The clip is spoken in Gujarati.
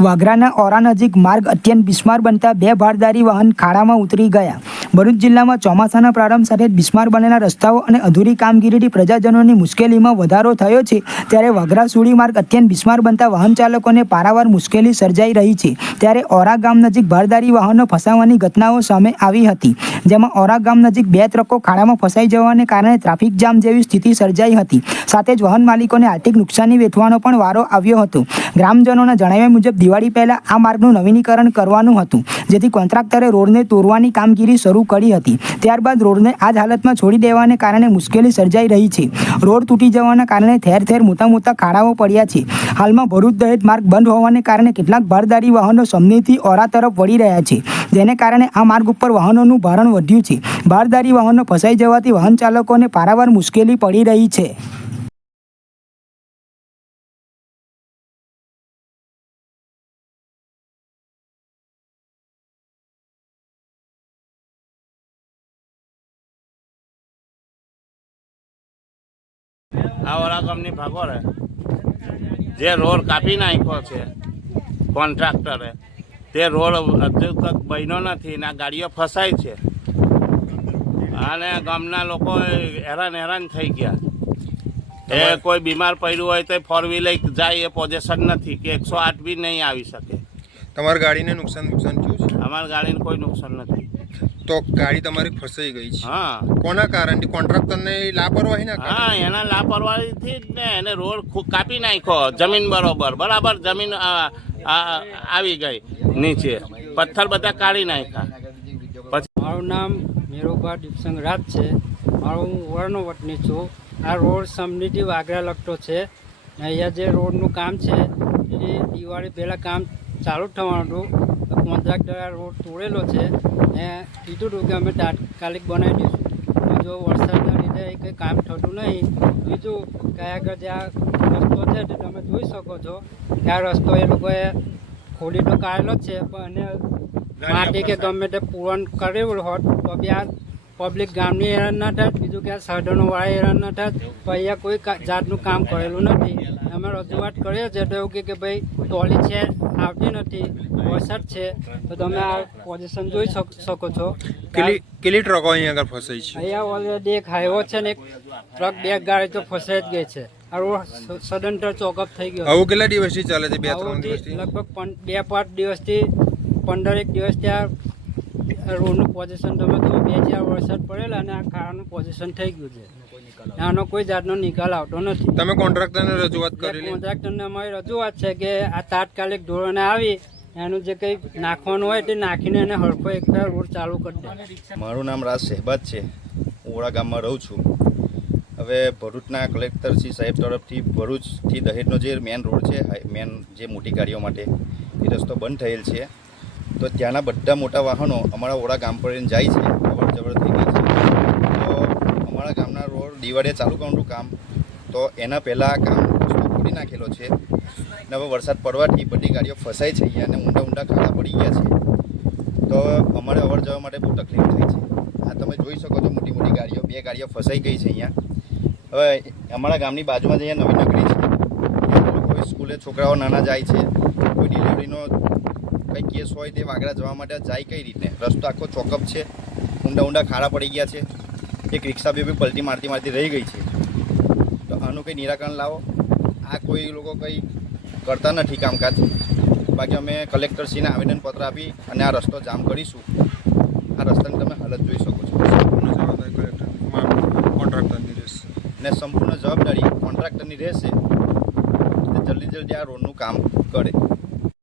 વાગરાના ઓરા નજીક માર્ગ અત્યંત બિસ્માર બનતા બે ભારદારી વાહન ખાડામાં ઉતરી ગયા. ભરૂચ જિલ્લામાં ચોમાસાના પ્રારંભ સાથે બિસ્માર બનેલા રસ્તાઓ અને અધૂરી કામગીરીથી પ્રજાજનોની મુશ્કેલીમાં વધારો થયો છે. ત્યારે વઘરા સુડી માર્ગ અત્યંત બિસ્માર બનતા વાહન ચાલકોને પારાવાર મુશ્કેલી સર્જાઈ રહી છે. ત્યારે ઓરા ગામ નજીક ભારદારી વાહનો ફસાવાની ઘટનાઓ સામે આવી હતી. જેમાં ઓરા ગામ નજીક બે ટ્રકો ખાડામાં ફસાઈ જવાને કારણે ટ્રાફિક જામ જેવી સ્થિતિ સર્જાઈ હતી. સાથે જ વાહન માલિકોને આર્થિક નુકસાની વેઠવાનો પણ વારો આવ્યો હતો. ગ્રામજનોના જણાવ્યા મુજબ દિવાળી પહેલાં આ માર્ગનું નવીનીકરણ કરવાનું હતું. જેથી કોન્ટ્રાક્ટરે રોડને તોડવાની કામગીરી શરૂ કરી હતી. ત્યારબાદ રોડને આ જ હાલતમાં છોડી દેવાને કારણે મુશ્કેલી સર્જાઈ રહી છે. રોડ તૂટી જવાના કારણે ઠેર ઠેર મોટા મોટા ખાડાઓ પડ્યા છે. હાલમાં ભરૂચ દહેજ માર્ગ બંધ હોવાને કારણે કેટલાક ભારદારી વાહનો સમનીથી ઓરા તરફ વળી રહ્યા છે. જેને કારણે આ માર્ગ ઉપર વાહનોનું ભારણ વધ્યું છે. ભારદારી વાહનો ફસાઈ જવાથી વાહન ચાલકોને પારાવાર મુશ્કેલી પડી રહી છે. આ કંપની ભાગોરે જે રોડ કાપી નાખ્યો છે કોન્ટ્રાક્ટરે તે રોડ હજુ તક બન્યો નથી ને આ ગાડીઓ ફસાય છે. અને ગામના લોકો હેરાન હેરાન થઈ ગયા. એ કોઈ બીમાર પડ્યું હોય તો ફોર વ્હીલર જાય એ પોઝિશન નથી કે એકસો આઠ બી નહીં આવી શકે. તમારી ગાડીને નુકસાન નુકસાન થયું છે? અમારી ગાડીને કોઈ નુકસાન નથી. તો ગાડી તમારી ફસાઈ ગઈ છે. હા. કોના કારણથી? કોન્ટ્રાક્ટરને લાપરવાહી ના હા એના લાપરવાહીથી જ ને એને રોડ ખુ- કાપી નાખ્યો જમીન બરોબર. બરાબર જમીન આવી ગઈ નીચે. પથ્થર બધા કાઢી નાખ્યા. પછી મારું નામ મેરુભા દીપસંગ રાજ છે. મારું હું વરનો વતની છું. આ રોડ સમનીથી વાગરા લગતો છે. અહીંયા જે રોડનું કામ છે એ દિવાળી પહેલાં કામ ચાલુ જ થવાનું હતું. કોન્ટ્રાક્ટર આ રોડ તોડેલો છે એ કીધું હતું કે અમે તાત્કાલિક બનાવી દઈશું. જો વરસાદના લીધે કંઈ કામ થતું નહીં. બીજું કયા આગળ જે આ રસ્તો છે તે તમે જોઈ શકો છો કે આ રસ્તો એ લોકોએ ખોલી તો કાઢેલો જ છે પણ એને માટી કે ગમે તે પૂરણ કરેલું હોત તો બી આ પબ્લિક ગામની હેરાન ના થાય બીજું કે સાધનોવાળા હેરાન ના થાય તો અહીંયા કોઈ જાતનું કામ કરેલું નથી. અમે રજૂઆત કરીએ છીએ તો એવું કે ભાઈ ટોલી છે આવતી નથી વરસાદ છે તો તમે આ પોઝિશન જોઈ શક- શકો છો. કેટલી ટ્રકો અહીંયા આગળ ફસાઈ છે? અહીંયા ઓલરેડી એક હાઈવો છે ને એક ટ્રક બે ગાડી તો ફસાઈ જ ગઈ છે. આ રોડ સદંતર ચોકઅપ થઈ ગયો. આવું કેટલા દિવસથી ચાલે છે બે ત્રણ દિવસથી? લગભગ બે પાંચ દિવસથી પંદરેક દિવસથી આ રોડનું પોઝિશન તમે તો બે ચાર વરસાદ પડેલા અને આ ખાડાનું પોઝિશન થઈ ગયું છે. આનો કોઈ જાતનો નિકાલ આવતો નથી. તમે કોન્ટ્રાક્ટરને રજૂઆત કરેલી? કોન્ટ્રાક્ટરને અમારી રજૂઆત છે કે આ તાત્કાલિક ધોરણે આવી એનું જે કંઈ નાખવાનું હોય તે નાખીને એને હરખો એકતા રોડ ચાલુ કરી દે. મારું નામ રાજ શહેબાદ છે. હું ઓળા ગામમાં રહું છું. હવે ભરૂચના કલેક્ટર શ્રી સાહેબ તરફથી ભરૂચથી દહેજનો જે મેન રોડ છે મેન જે મોટી ગાડીઓ માટે એ રસ્તો બંધ થયેલ છે. તો ત્યાંના બધા મોટા વાહનો અમારા ઓળા ગામ પર જાય છે. અવર જવર થઈ ગઈ છે તો અમારા ગામના રોડ દિવાળીએ ચાલુ કરવાનું કામ, તો એના પહેલાં આ કામ રસ્તો ખોલી નાખેલો છે. ને હવે વરસાદ પડવાથી બધી ગાડીઓ ફસાય છે અહીંયા અને ઊંડા ઊંડા ખાડા પડી ગયા છે. તો અમારે અવર જવા માટે બહુ તકલીફ થાય છે. આ તમે જોઈ શકો છો મોટી મોટી ગાડીઓ, બે ગાડીઓ ફસાઈ ગઈ છે અહીંયા. હવે અમારા ગામની બાજુમાં જ અહીંયા નવી નગરી છે. કોઈ સ્કૂલે છોકરાઓ નાના જાય છે. કોઈ ડિલિવરીનો કંઈ કેસ હોય તે વાગડા જવા માટે જાય કઈ રીતે? રસ્તો આખો ચોકઅપ છે. ઊંડા ઊંડા ખાડા પડી ગયા છે. એક રિક્ષા બી બી પલટી મારતી મારતી રહી ગઈ છે. તો આનું કંઈ નિરાકરણ લાવો. આ કોઈ લોકો કંઈ કરતા નથી કામકાજ. બાકી અમે કલેક્ટરશ્રીને આવેદનપત્ર આપી અને આ રસ્તો જામ કરીશું. આ રસ્તાની તમે હાલત જોઈ શકો છો. કોન્ટ્રાક્ટરની રહેશે. ને સંપૂર્ણ જવાબદારી કોન્ટ્રાક્ટરની રહેશે. જલ્દી જલ્દી આ રોડનું કામ કરે.